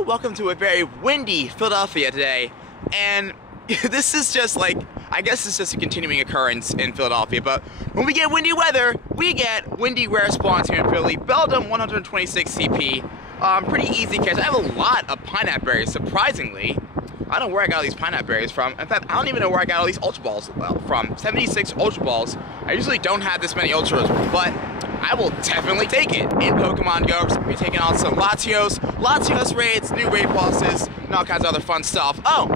Hello, welcome to a very windy Philadelphia today, and this is just like, I guess it's just a continuing occurrence in Philadelphia, but when we get windy weather, we get windy rare spawns here in Philly. Beldum 126 CP, pretty easy catch. I have a lot of pineapple berries, surprisingly. I don't know where I got all these pineapple berries from. In fact, I don't even know where I got all these Ultra Balls from. 76 Ultra Balls. I usually don't have this many Ultras, but I will definitely take it. In Pokemon Go, we're taking on some Latios raids, new raid bosses, and all kinds of other fun stuff. Oh,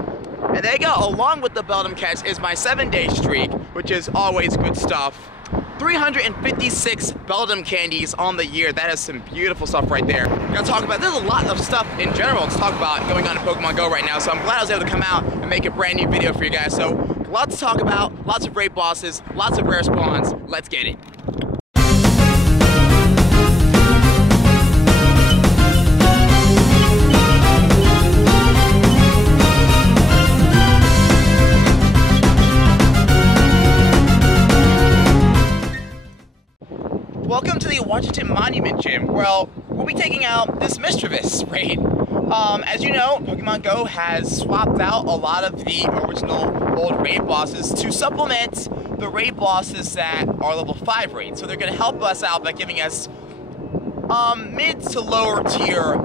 and there you go. Along with the Beldum catch is my 7-day streak, which is always good stuff. 356 Beldum candies on the year. That is some beautiful stuff right there. We're gonna talk about, there's a lot of stuff in general to talk about going on in Pokemon Go right now, so I'm glad I was able to come out and make a brand new video for you guys. So, lots to talk about, lots of raid bosses, lots of rare spawns. Let's get it. Welcome to the Washington Monument Gym. Well, we'll be taking out this Mischievous raid. As you know, Pokemon Go has swapped out a lot of the original old raid bosses to supplement the raid bosses that are level 5 raids. So they're going to help us out by giving us mid to lower tier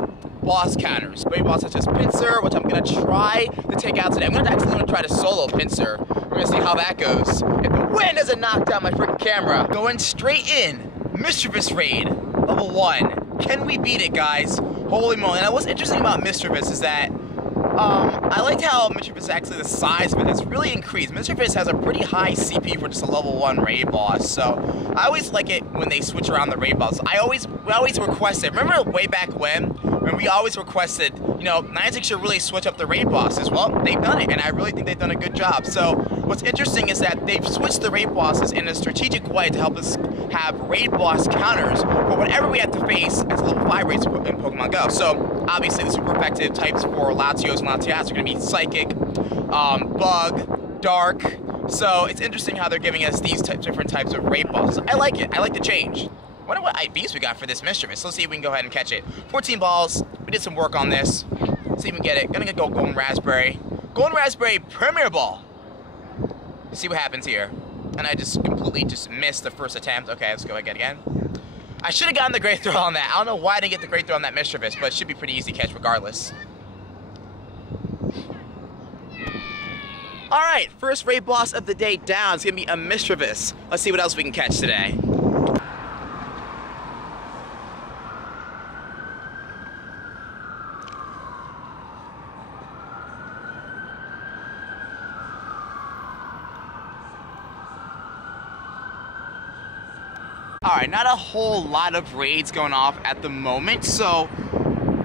boss counters. Raid bosses such as Pinsir, which I'm going to try to take out today. I'm actually going to try to solo Pinsir. We're going to see how that goes. If the wind doesn't knock down my freaking camera, going straight in. Mischievous raid, level 1. Can we beat it, guys? Holy moly. Now, what's interesting about Mischievous is that I liked how Mischievous, actually the size of it has really increased. Mischievous has a pretty high CP for just a level 1 raid boss, so I always like it when they switch around the raid boss. We always requested, remember way back when we always requested, you know, Niantic should really switch up the raid bosses? Well, they've done it, and I really think they've done a good job. So, what's interesting is that they've switched the raid bosses in a strategic way to help us have raid boss counters for whatever we have to face as level 5 raids in Pokemon Go. So, obviously, the super effective types for Latios and Latias are going to be Psychic, Bug, Dark. So, it's interesting how they're giving us these different types of raid bosses. I like it. I like the change. I wonder what IVs we got for this Mischievous. Let's see if we can go ahead and catch it. 14 balls. We did some work on this. Let's see if we can get it. Gonna go Golden Raspberry. Golden Raspberry Premier Ball. Let's see what happens here. And I just completely missed the first attempt. Okay, let's go again. I should have gotten the Great Throw on that. I don't know why I didn't get the Great Throw on that Mischievous, but it should be pretty easy catch regardless. Alright, first raid boss of the day down. It's gonna be a Mischievous. Let's see what else we can catch today. Alright, not a whole lot of raids going off at the moment, so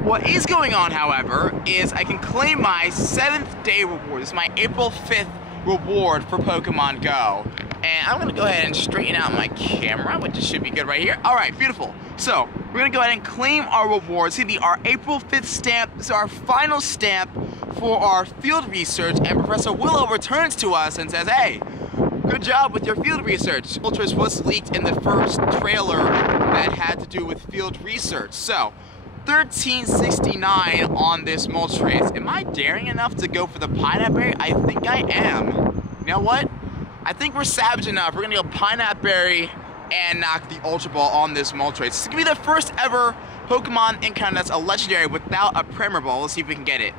what is going on, however, is I can claim my 7th day reward. This is my April 5th reward for Pokemon Go. And I'm going to go ahead and straighten out my camera, which should be good right here. Alright, beautiful. So, we're going to go ahead and claim our reward. It's going to be our April 5th stamp. This is our final stamp for our field research, and Professor Willow returns to us and says, hey, good job with your field research. Ultras was leaked in the first trailer that had to do with field research. So, 1369 on this Moltres. Am I daring enough to go for the Pineapple Berry? I think I am. You know what? I think we're savage enough. We're gonna go Pineapple Berry and knock the Ultra Ball on this Moltres. This is gonna be the first ever Pokemon encounter that's a legendary without a Premier Ball. Let's see if we can get it.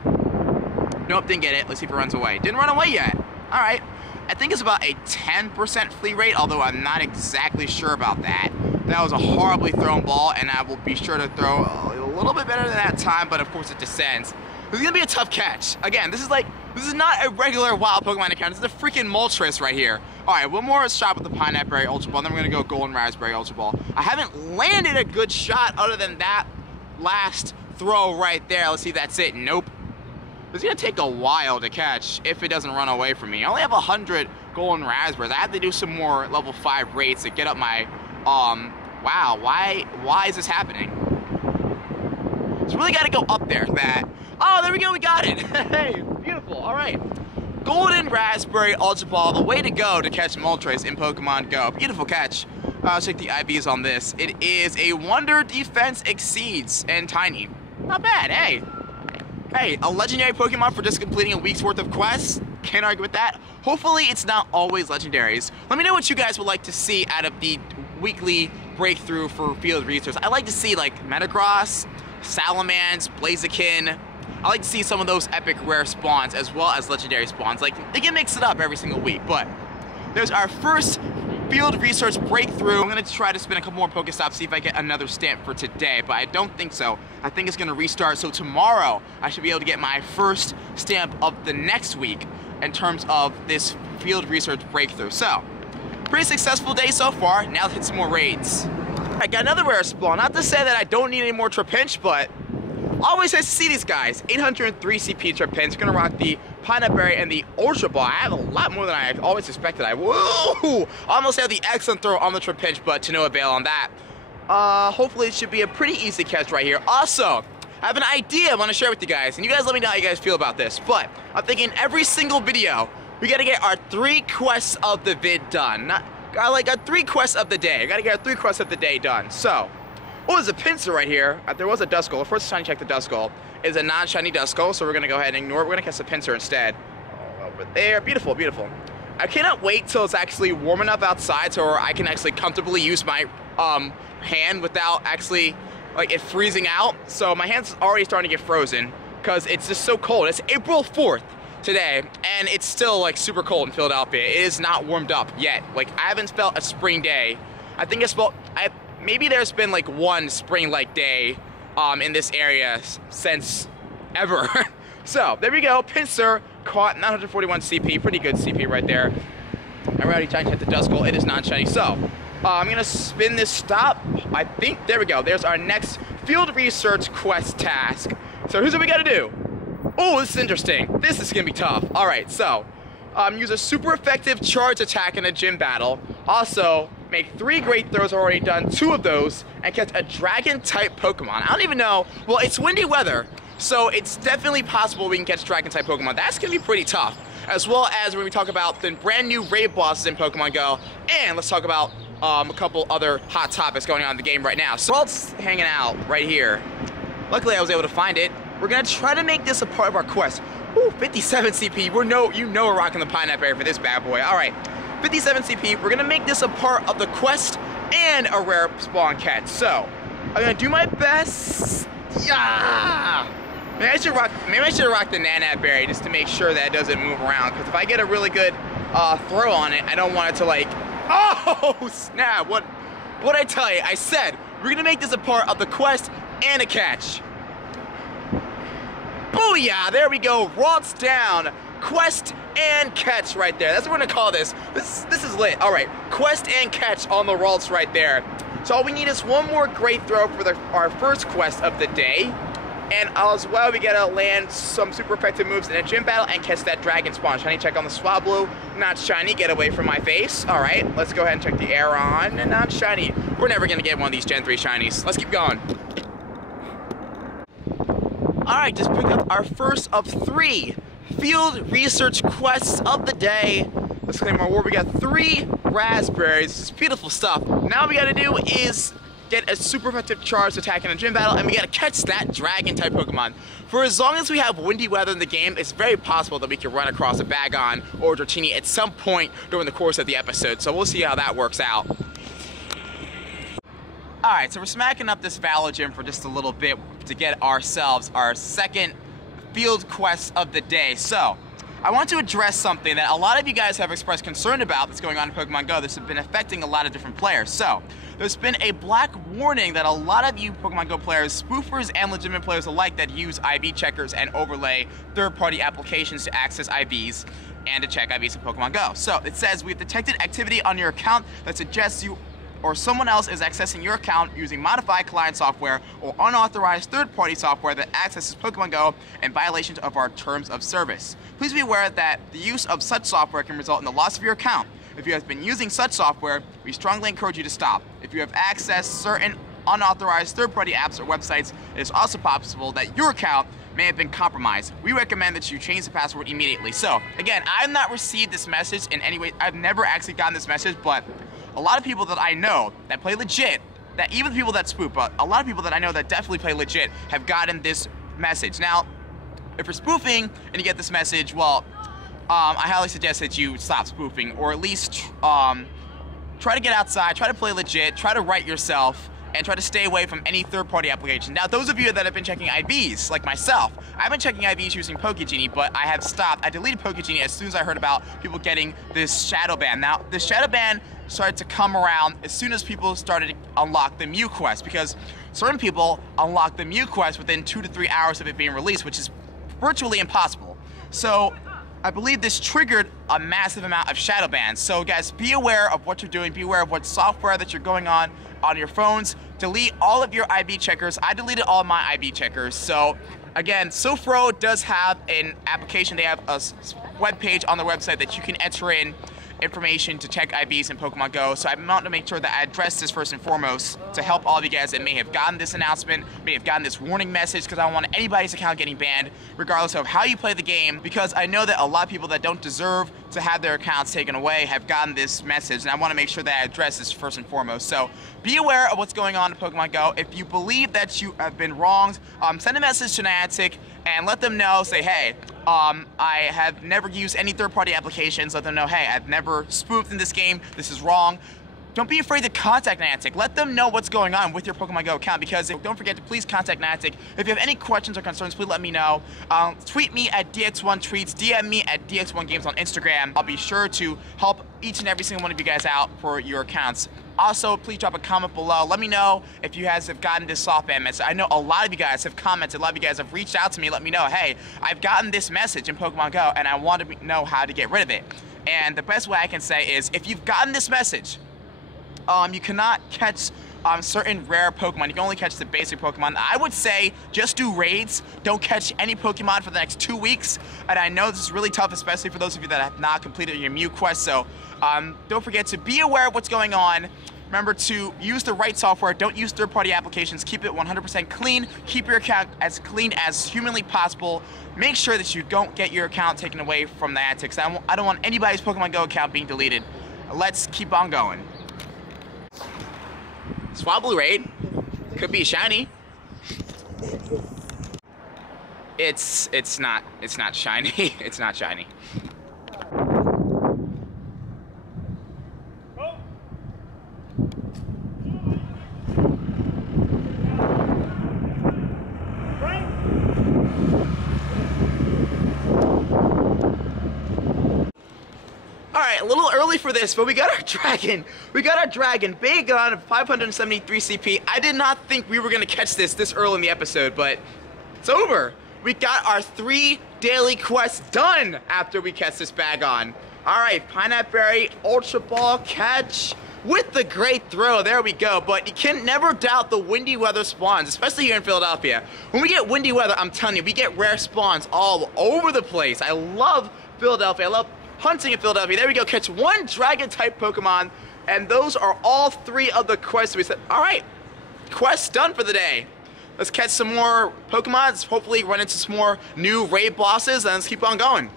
Nope, didn't get it. Let's see if it runs away. Didn't run away yet. Alright. I think it's about a 10% flea rate, although I'm not exactly sure about that. That was a horribly thrown ball, and I will be sure to throw a little bit better than that time, but of course it descends. This is going to be a tough catch. Again, this is not a regular wild Pokemon encounter. This is a freaking Moltres right here. Alright, one more shot with the Pineapple Berry Ultra Ball, then we're going to go Golden Raspberry Ultra Ball. I haven't landed a good shot other than that last throw right there. Let's see if that's it. Nope. It's going to take a while to catch if it doesn't run away from me. I only have 100 Golden Raspberries. I have to do some more level 5 raids to get up my, wow, why is this happening? It's really got to go up there. Oh, there we go, we got it. Hey, beautiful, all right. Golden Raspberry Ultra Ball, the way to go to catch Moltres in Pokemon Go. Beautiful catch. Let's check the IVs on this. It is a Wonder Defense Exceeds and Tiny. Not bad, hey. Hey, a legendary Pokemon for just completing a week's worth of quests? Can't argue with that. Hopefully it's not always legendaries. Let me know what you guys would like to see out of the weekly breakthrough for field research. I like to see like Metagross, Salamence, Blaziken. I like to see some of those epic rare spawns as well as legendary spawns. Like, they can mix it up every single week, but there's our first field research breakthrough. I'm gonna try to spin a couple more Pokestops, see if I get another stamp for today, but I don't think so. I think it's gonna restart, so tomorrow I should be able to get my first stamp of the next week in terms of this field research breakthrough. So, pretty successful day so far. Now let's hit some more raids. I got another rare spawn. Not to say that I don't need any more Trapinch, but always nice to see these guys. 803 CP Trapinch. Gonna rock the Pineapple Berry and the Ultra Ball. I have a lot more than I always expected. Whoa! Almost have the excellent throw on the Trapinch, but to no avail on that. Hopefully it should be a pretty easy catch right here. Also, I have an idea I want to share with you guys, and you guys let me know how you guys feel about this. But I'm thinking every single video, we gotta get our 3 quests of the vid done. Like 3 quests of the day. I gotta get our 3 quests of the day done. So, oh, there's a Pinsir right here. There was a Duskull. First time to check the Duskull is a non-shiny Duskull, so we're gonna go ahead and ignore it. We're gonna catch the Pinsir instead. Oh, over there. Beautiful, beautiful. I cannot wait till it's actually warm enough outside so I can actually comfortably use my hand without actually like it freezing out. So my hand's already starting to get frozen because it's just so cold. It's April 4th today, and it's still like super cold in Philadelphia. It is not warmed up yet. Like, I haven't felt a spring day. I think it's felt, maybe there's been like one spring-like day in this area since ever. So, there we go. Pinsir caught 941 CP. Pretty good CP right there. I'm already trying to hit the Duskull. It is non-shiny. So, I'm going to spin this stop. I think, there we go. There's our next field research quest task. So, here's what we got to do. Oh, this is interesting. This is going to be tough. All right, so, use a super effective charge attack in a gym battle. Also, make 3 great throws, already done 2 of those, and catch a dragon-type Pokemon. I don't even know. Well, it's windy weather, so it's definitely possible we can catch dragon-type Pokemon. That's going to be pretty tough, as well as when we talk about the brand new raid bosses in Pokemon Go, and let's talk about a couple other hot topics going on in the game right now. So, Walt's hanging out right here. Luckily, I was able to find it. We're going to try to make this a part of our quest. Ooh, 57 CP. You know we're rocking the Pineapple Berry for this bad boy. All right, 57 CP. We're going to make this a part of the quest and a rare spawn catch. So, I'm going to do my best. Yeah! Maybe I should rock the Nanab Berry just to make sure that it doesn't move around. Because if I get a really good throw on it, I don't want it to like... Oh, snap. What'd I tell you? I said we're going to make this a part of the quest and a catch. Booyah! There we go. Ralts down. Quest and catch right there. That's what we're gonna call this. This is lit. All right, quest and catch on the Ralts right there. So all we need is one more great throw for our first quest of the day, and as well we gotta land some super effective moves in a gym battle and catch that dragon spawn. Shiny check on the Swablu. Not shiny. Get away from my face. All right, let's go ahead and check the air on. Not shiny. We're never gonna get one of these Gen 3 shinies. Let's keep going. Alright, just picked up our first of 3 field research quests of the day. Let's claim our reward. We got 3 raspberries. This is beautiful stuff. Now what we gotta do is get a super effective charge attack in a gym battle, and we gotta catch that dragon type Pokemon. For as long as we have windy weather in the game, it's very possible that we can run across a Bagon or a Dratini at some point during the course of the episode. So we'll see how that works out. Alright, so we're smacking up this Valor Gym for just a little bit to get ourselves our second field quest of the day. So, I want to address something that a lot of you guys have expressed concern about that's going on in Pokemon Go. This has been affecting a lot of different players. So, there's been a black warning that a lot of you Pokemon Go players, spoofers and legitimate players alike that use IV checkers and overlay third-party applications to access IVs and to check IVs in Pokemon Go. So, it says, we've detected activity on your account that suggests you or someone else is accessing your account using modified client software or unauthorized third-party software that accesses Pokemon Go in violation of our terms of service. Please be aware that the use of such software can result in the loss of your account. If you have been using such software, we strongly encourage you to stop. If you have accessed certain unauthorized third-party apps or websites, it is also possible that your account may have been compromised. We recommend that you change the password immediately. So, again, I've not received this message in any way. I've never actually gotten this message, but a lot of people that I know that play legit, that even people that spoof, but a lot of people that I know that definitely play legit have gotten this message. Now, if you're spoofing and you get this message, well, I highly suggest that you stop spoofing, or at least try to get outside, try to play legit, try to write yourself, and try to stay away from any third-party application. Now, those of you that have been checking IVs, like myself, I've been checking IVs using PokeGenie, but I have stopped. I deleted PokeGenie as soon as I heard about people getting this shadow ban. Now, this shadow ban started to come around as soon as people started to unlock the Mew Quest, because certain people unlock the Mew Quest within 2 to 3 hours of it being released, which is virtually impossible. So I believe this triggered a massive amount of shadow bans. So guys, be aware of what you're doing, be aware of what software that you're going on your phones. Delete all of your IV checkers. I deleted all of my IV checkers. So again, Sofro does have an application. They have a web page on their website that you can enter in information to check IVs in Pokemon Go. So I want to make sure that I address this first and foremost to help all of you guys that may have gotten this announcement, may have gotten this warning message, because I don't want anybody's account getting banned, regardless of how you play the game, because I know that a lot of people that don't deserve to have their accounts taken away have gotten this message, and I want to make sure that I address this first and foremost. So be aware of what's going on in Pokemon Go. If you believe that you have been wronged, send a message to Niantic and let them know, say, hey, I have never used any third-party applications. Let them know, hey, I've never spoofed in this game. This is wrong. Don't be afraid to contact Niantic. Let them know what's going on with your Pokemon Go account, because don't forget to please contact Niantic. If you have any questions or concerns, please let me know. Tweet me at DX1Tweets, DM me at DX1Games on Instagram. I'll be sure to help each and every single one of you guys out for your accounts. Also, please drop a comment below. Let me know if you guys have gotten this soft ban message. I know a lot of you guys have commented. A lot of you guys have reached out to me. Let me know, hey, I've gotten this message in Pokemon Go, and I want to know how to get rid of it. And the best way I can say is, if you've gotten this message, you cannot catch certain rare Pokemon. You can only catch the basic Pokemon. I would say just do raids. Don't catch any Pokemon for the next 2 weeks. And I know this is really tough, especially for those of you that have not completed your Mew Quest. So don't forget to be aware of what's going on. Remember to use the right software. Don't use third-party applications. Keep it 100% clean. Keep your account as clean as humanly possible. Make sure that you don't get your account taken away from Niantic. I don't want anybody's Pokemon Go account being deleted. Let's keep on going. Swablu raid. Could be shiny. It's not shiny. It's not shiny. Alright, a little early for this, but we got our dragon. We got our dragon. Bagon, 573 CP. I did not think we were going to catch this early in the episode, but it's over. We got our 3 daily quests done after we catch this Bagon. Alright, Pineapple Berry, Ultra Ball catch with the great throw. There we go. But you can never doubt the windy weather spawns, especially here in Philadelphia. When we get windy weather, I'm telling you, we get rare spawns all over the place. I love Philadelphia. I love hunting in Philadelphia. There we go. Catch 1 dragon-type Pokemon, and those are all 3 of the quests we said. All right, quest done for the day. Let's catch some more Pokemon. Let's hopefully run into some more new raid bosses, and let's keep on going.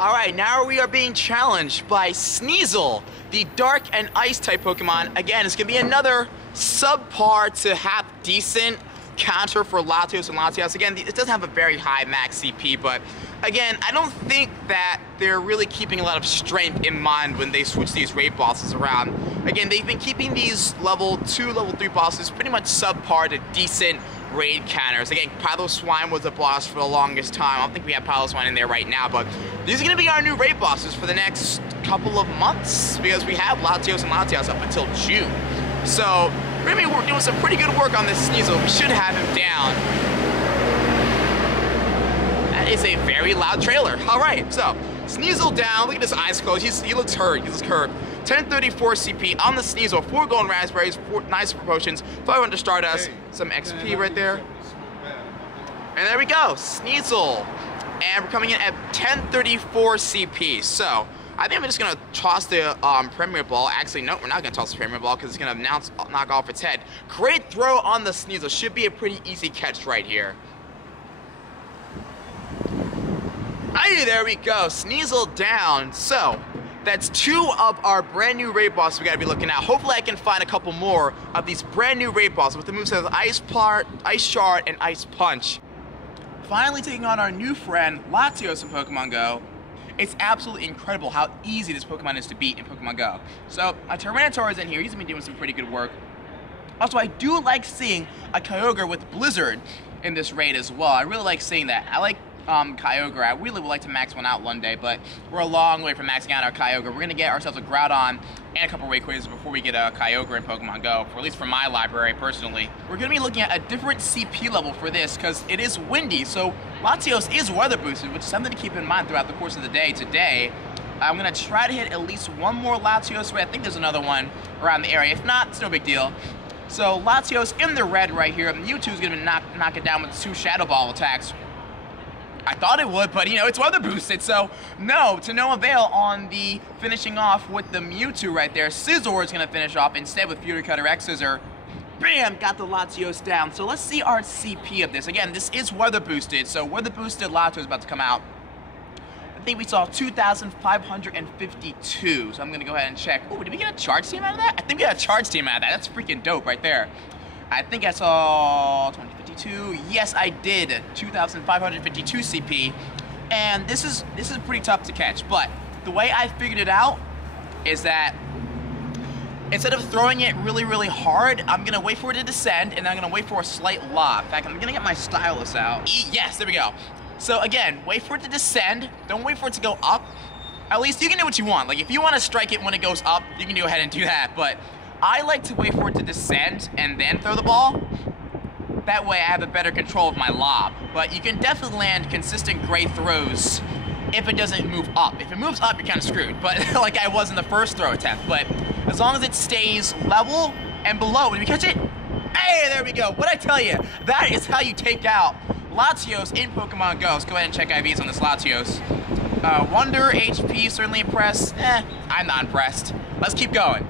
All right, now we are being challenged by Sneasel, the Dark and Ice-type Pokemon. Again, it's gonna be another subpar to half decent counter for Latios and Latios. Again, it doesn't have a very high max CP, but again, I don't think that they're really keeping a lot of strength in mind when they switch these raid bosses around. Again, they've been keeping these level 2, level 3 bosses pretty much subpar to decent raid counters. Again, Piloswine was a boss for the longest time. I don't think we have Piloswine in there right now, but these are going to be our new raid bosses for the next couple of months, because we have Latios and Latios up until June. So really, we're doing some pretty good work on this Sneasel. We should have him down. That is a very loud trailer. All right, so Sneasel down. Look at his eyes closed. He looks hurt. He looks hurt. 1034 CP on the Sneasel. 4 golden raspberries, 4 nice super potions, 500 Stardust, some XP right there. And there we go, Sneasel. And we're coming in at 1034 CP. So I think I'm just gonna toss the Premier Ball. Actually, no, we're not gonna toss the Premier Ball because it's gonna knock off its head. Great throw on the Sneasel. Should be a pretty easy catch right here. Hey, there we go. Sneasel down. So that's 2 of our brand new raid bosses we gotta be looking at. Hopefully I can find a couple more of these brand new raid bosses with the movesets Ice Shard and Ice Punch. finally taking on our new friend, Latios in Pokemon Go. It's absolutely incredible how easy this Pokemon is to beat in Pokemon Go. So, a Tyranitar is in here. He's been doing some pretty good work. Also, I do like seeing a Kyogre with Blizzard in this raid as well. I really like seeing that. I like Kyogre. I really would like to max one out one day, but we're a long way from maxing out our Kyogre. We're going to get ourselves a Groudon and a couple Rayquazas before we get a Kyogre in Pokemon Go, or at least for my library, personally. We're going to be looking at a different CP level for this, because it is windy, so Latios is weather boosted, which is something to keep in mind throughout the course of the day. Today, I'm going to try to hit at least one more Latios raid. I think there's another one around the area. If not, it's no big deal. So Latios in the red right here. Mewtwo's going to knock it down with 2 Shadow Ball attacks. I thought it would, but, you know, it's weather boosted, so no, to no avail on the finishing off with the Mewtwo right there. Scizor is going to finish off instead with Fury Cutter X Scissor. Bam! Got the Latios down. So let's see our CP of this. Again, this is weather boosted, so weather boosted Latios is about to come out. I think we saw 2,552, so I'm going to go ahead and check. Oh, did we get a charge team out of that? I think we got a charge team out of that. That's freaking dope right there. I think I saw 2052. Yes, I did. 2,552 CP. And this is pretty tough to catch. But the way I figured it out is that instead of throwing it really, really hard, I'm going to wait for it to descend, and I'm going to wait for a slight lob. In fact, I'm going to get my stylus out. Yes, there we go. So again, wait for it to descend. Don't wait for it to go up. At least you can do what you want. Like, if you want to strike it when it goes up, you can go ahead and do that. But I like to wait for it to descend and then throw the ball. That way I have a better control of my lob. But you can definitely land consistent great throws if it doesn't move up. If it moves up, you're kind of screwed. But like I was in the first throw attempt. But as long as it stays level and below, did we catch it? Hey, there we go. What'd I tell you? That is how you take out Latios in Pokemon Go. Let's go ahead and check IVs on this Latios. Wonder, HP, certainly impressed. I'm not impressed. Let's keep going.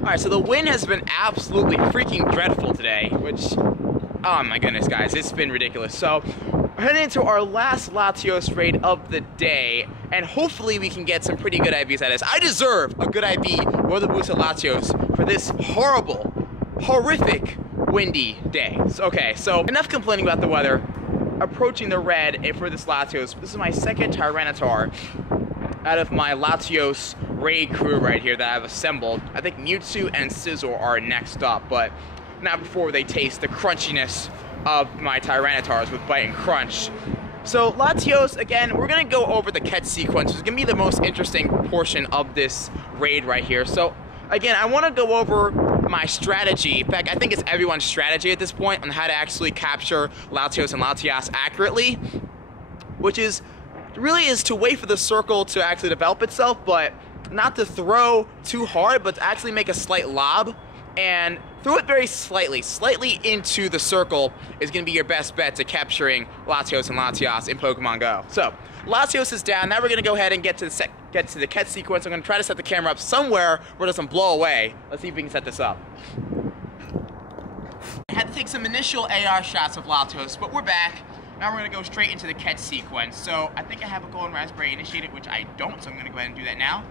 Alright, so the wind has been absolutely freaking dreadful today, which, oh my goodness, guys, it's been ridiculous. So, we're heading into our last Latios raid of the day, and hopefully we can get some pretty good IVs at this. I deserve a good IV or the boost of Latios for this horrible, horrific, windy day. Okay, so enough complaining about the weather. Approaching the red for this Latios. This is my second Tyranitar out of my Latios raid crew right here that I've assembled. I think Mewtwo and Scizor are next up, but not before they taste the crunchiness of my Tyranitars with Bite and Crunch. So Latios, again, we're going to go over the catch sequence. It's going to be the most interesting portion of this raid right here. So again, I want to go over my strategy. In fact, I think it's everyone's strategy at this point on how to actually capture Latios and Latias accurately, which is really is to wait for the circle to actually develop itself, but not to throw too hard, but to actually make a slight lob and throw it very slightly into the circle is going to be your best bet to capturing Latios and Latias in Pokemon Go. So, Latios is down. Now we're going to go ahead and get to the catch sequence. I'm going to try to set the camera up somewhere where it doesn't blow away. Let's see if we can set this up. I had to take some initial AR shots of Latios, but we're back. Now we're going to go straight into the catch sequence. So, I think I have a Golden Raspberry initiated, which I don't, so I'm going to go ahead and do that now.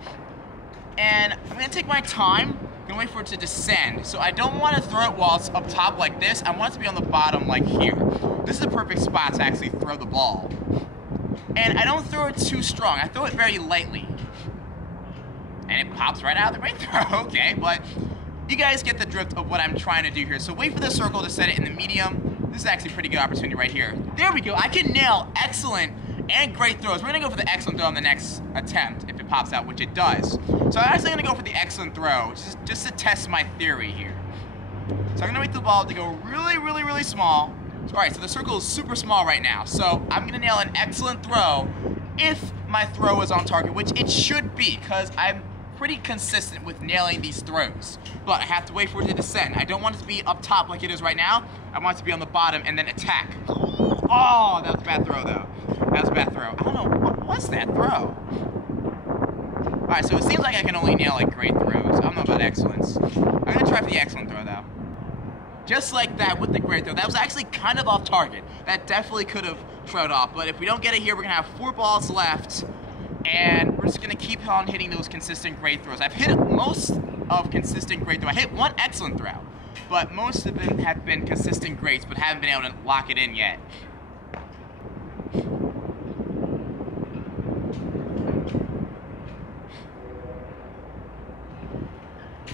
And I'm going to take my time. I'm going to wait for it to descend. So I don't want to throw it while it's up top like this. I want it to be on the bottom like here. This is the perfect spot to actually throw the ball. And I don't throw it too strong. I throw it very lightly. And it pops right out of the great throw. Okay, but you guys get the drift of what I'm trying to do here. So wait for the circle to set it in the medium. This is actually a pretty good opportunity right here. There we go. I can nail excellent and great throws. We're going to go for the excellent throw on the next attempt if it pops out, which it does. So I'm actually going to go for the excellent throw, just to test my theory here. So I'm going to wait the ball to go really small. So, alright, so the circle is super small right now. So I'm going to nail an excellent throw if my throw is on target, which it should be, because I'm pretty consistent with nailing these throws. But I have to wait for it to descend. I don't want it to be up top like it is right now. I want it to be on the bottom and then attack. Oh, that was a bad throw, though. That was a bad throw. I don't know, what was that throw? Alright, so it seems like I can only nail, like, great throws. I don't know about excellence. I'm going to try for the excellent throw, though. Just like that with the great throw. That was actually kind of off target. That definitely could have thrown off. But if we don't get it here, we're going to have 4 balls left. and we're just gonna keep on hitting those consistent great throws. I've hit most of consistent great throw. I hit one excellent throw, but most of them have been consistent greats, but haven't been able to lock it in yet.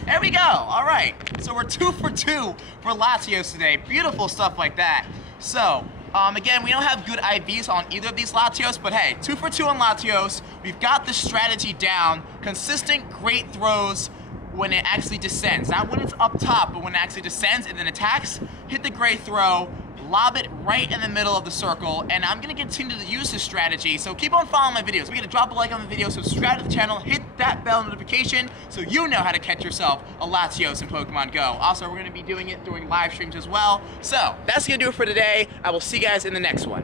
There we go. All right. So we're 2 for 2 for Latios today. Beautiful stuff like that. So, again, we don't have good IVs on either of these Latios, but hey, 2 for 2 on Latios. We've got the strategy down. Consistent great throws when it actually descends. Not when it's up top, but when it actually descends and then attacks. Hit the great throw. Lob it right in the middle of the circle, and I'm going to continue to use this strategy, so keep on following my videos. We're going to drop a like on the video, subscribe to the channel, hit that bell notification so you know how to catch yourself a Latios in Pokemon Go. Also, we're going to be doing it during live streams as well. So, that's going to do it for today. I will see you guys in the next one.